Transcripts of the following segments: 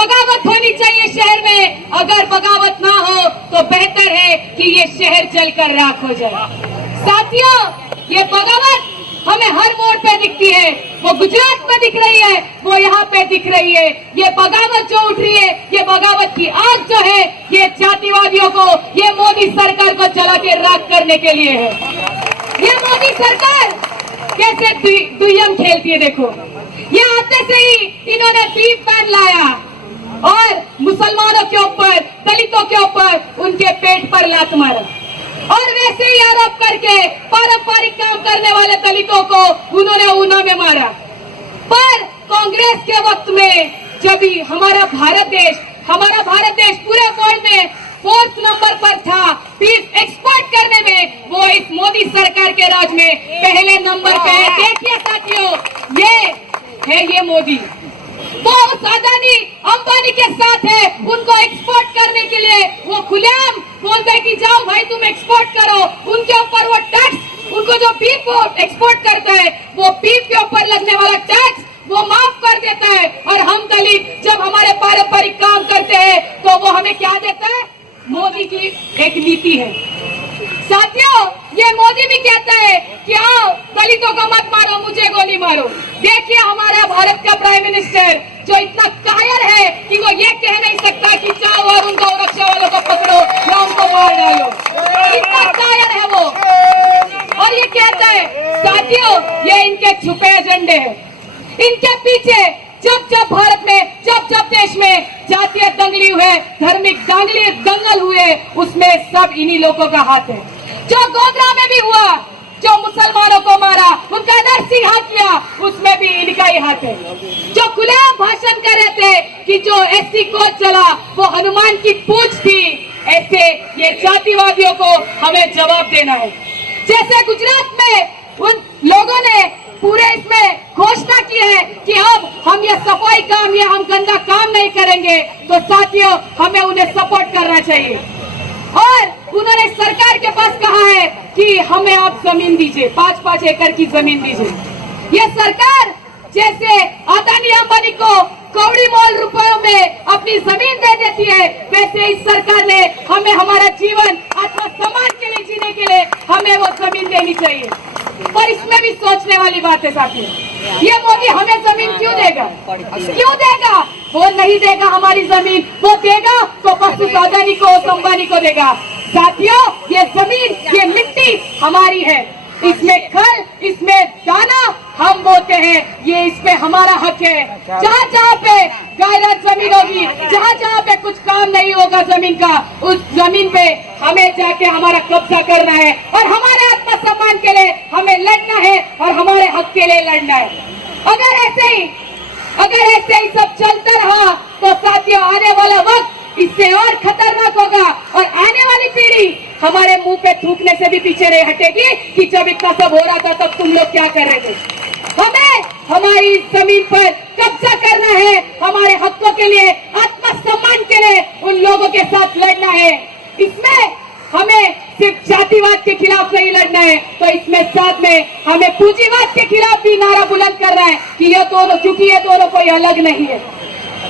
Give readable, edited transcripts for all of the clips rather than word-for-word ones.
बगावत होनी चाहिए शहर में। अगर बगावत ना हो तो बेहतर है कि ये शहर जलकर राख हो जाए। साथियों, ये बगावत हमें हर मोड़ पे दिखती है। वो गुजरात में दिख रही है, वो यहाँ पे दिख रही है। ये बगावत जो उठ रही है, ये बगावत की आग जो है, ये जातिवादियों को, ये मोदी सरकार को जला के राख करने के लिए है। ये मोदी सरकार कैसे दुय्यम खेलती है देखो। ये आते से ही इन्होंने बीफ बैन लाया और मुसलमानों के ऊपर, दलितों के ऊपर उनके पेट पर लात मारा और वैसे ही आरोप करके पारंपरिक काम करने वाले दलितों को उन्होंने ऊना में मारा। पर कांग्रेस के वक्त में जब हमारा भारत देश पूरे वर्ल्ड में 4th नंबर पर था बीफ एक्सपोर्ट करने में, वो इस मोदी सरकार के राज में पहले नंबर पे है। देखिए साथियों, ये मोदी वो उस अदानी अंबानी के साथ है। उनको एक्सपोर्ट करने के लिए वो खुलेआम बोलते हैं कि जाओ भाई तुम एक्सपोर्ट करो। उनके ऊपर वो टैक्स, उनको जो बीफ एक्सपोर्ट करता है वो बीफ के ऊपर लगने वाला टैक्स वो माफ कर देता है। और हम दलित जब हमारे पारंपरिक काम करते हैं तो वो हमें क्या देता है? मोदी की एक नीति है। साथियों, ये मोदी भी कहता है कि आओ दलितों को मत मारो, मुझे गोली मारो। देखिए हमारा भारत का प्राइम मिनिस्टर जो इतना कायर है कि वो ये कह नहीं सकता कि जाओ और उनको रक्षा वालों को पकड़ो या उनको मार डालो। इतना कायर है वो। और ये कहता है, साथियों, ये इनके छुपे एजेंडे हैं। इनके पीछे जब भारत में, जब देश में जातीय दंगली हुए, धार्मिक दंगल हुए, उसमें सब इन्हीं लोगों का हाथ है। जो गोधरा में भी हुआ, जो मुसलमानों को मारा, उनका नरसिंहार किया, उसमें भी इनका ही हाथ है। जो खुलेआम भाषण कर रहे थे कि जो एससी कोड चला वो हनुमान की पूंछ थी, ऐसे ये जातिवादियों को हमें जवाब देना है। जैसे गुजरात में उन लोगों ने पूरे इसमें घोषणा की है कि अब हम ये सफाई काम या हम गंदा काम नहीं करेंगे, तो साथियों हमें उन्हें सपोर्ट करना चाहिए। और उन्होंने सरकार के पास कहा है कि हमें आप जमीन दीजिए, 5-5 एकड़ की जमीन दीजिए। ये सरकार जैसे अदानी अंबानी को कौड़ी मोल रुपयों में अपनी जमीन दे देती है, वैसे इस सरकार ने हमें हमारा जीवन आत्मसम्मान के लिए जीने के लिए हमें वो जमीन देनी चाहिए। पर इसमें भी सोचने वाली बात है साथियों, ये मोदी हमें जमीन क्यों देगा? वो नहीं देगा हमारी जमीन, वो देगा तो बस उस अदानी को, उस अंबानी को देगा। साथियों, ये जमीन, ये मिट्टी हमारी है, इसमें खल, इसमें दाना हम बोते हैं, ये इस पे हमारा हक है। जहाँ पे गायरत जमीन होगी, जहाँ पे कुछ काम नहीं होगा जमीन का, उस जमीन पे हमें जाके हमारा कब्जा करना है और हमारे आत्मसम्मान के लिए हमें लड़ना है और हमारे हक के लिए लड़ना है। अगर ऐसे ही सब चलता रहा तो साथियों आने वाला वक्त इससे और खतरनाक होगा और आने वाली पीढ़ी हमारे मुंह पे थूकने से भी पीछे नहीं हटेगी कि जब इतना सब हो रहा था तब तुम लोग क्या कर रहे थे। हमें हमारी जमीन पर कब्जा करना है, हमारे हकों के लिए, आत्मसम्मान के लिए उन लोगों के साथ लड़ना है। इसमें हमें सिर्फ जातिवाद के खिलाफ नहीं लड़ना है, तो इसमें साथ में हमें पूंजीवाद के खिलाफ भी नारा बुलंद करना है कि ये दोनों, क्योंकि ये दोनों कोई अलग नहीं है।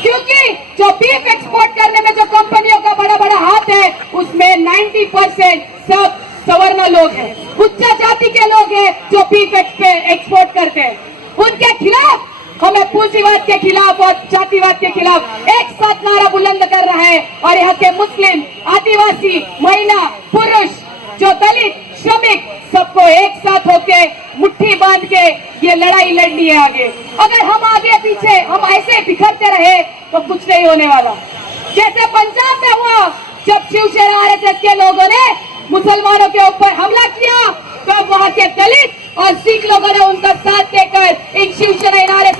क्योंकि जो बीफ एक्सपोर्ट करने में जो कंपनियों का बड़ा हाथ है, उसमें 90% सब सवर्ण लोग हैं, उच्च जाति के लोग हैं जो बीफ एक्सपोर्ट करते हैं। उनके खिलाफ हमें पूंजीवाद के खिलाफ और जातिवाद के खिलाफ एक साथ नारा बुलंद कर रहा है। और यहाँ के मुस्लिम, आदिवासी, महिला, पुरुष, जो दलित, श्रमिक, सबको एक साथ होके मुट्ठी बांध के ये लड़ाई लड़नी है आगे। अगर हम आगे पीछे हम ऐसे बिखरते रहे तो कुछ नहीं होने वाला। जैसे पंजाब में हुआ, जब शिवसेना आरएसएस के लोगों ने मुसलमानों के ऊपर हमला किया, तब वहाँ के दलित और सिख लोगों ने उनका साथ देकर इन शिवसेना आरएसएस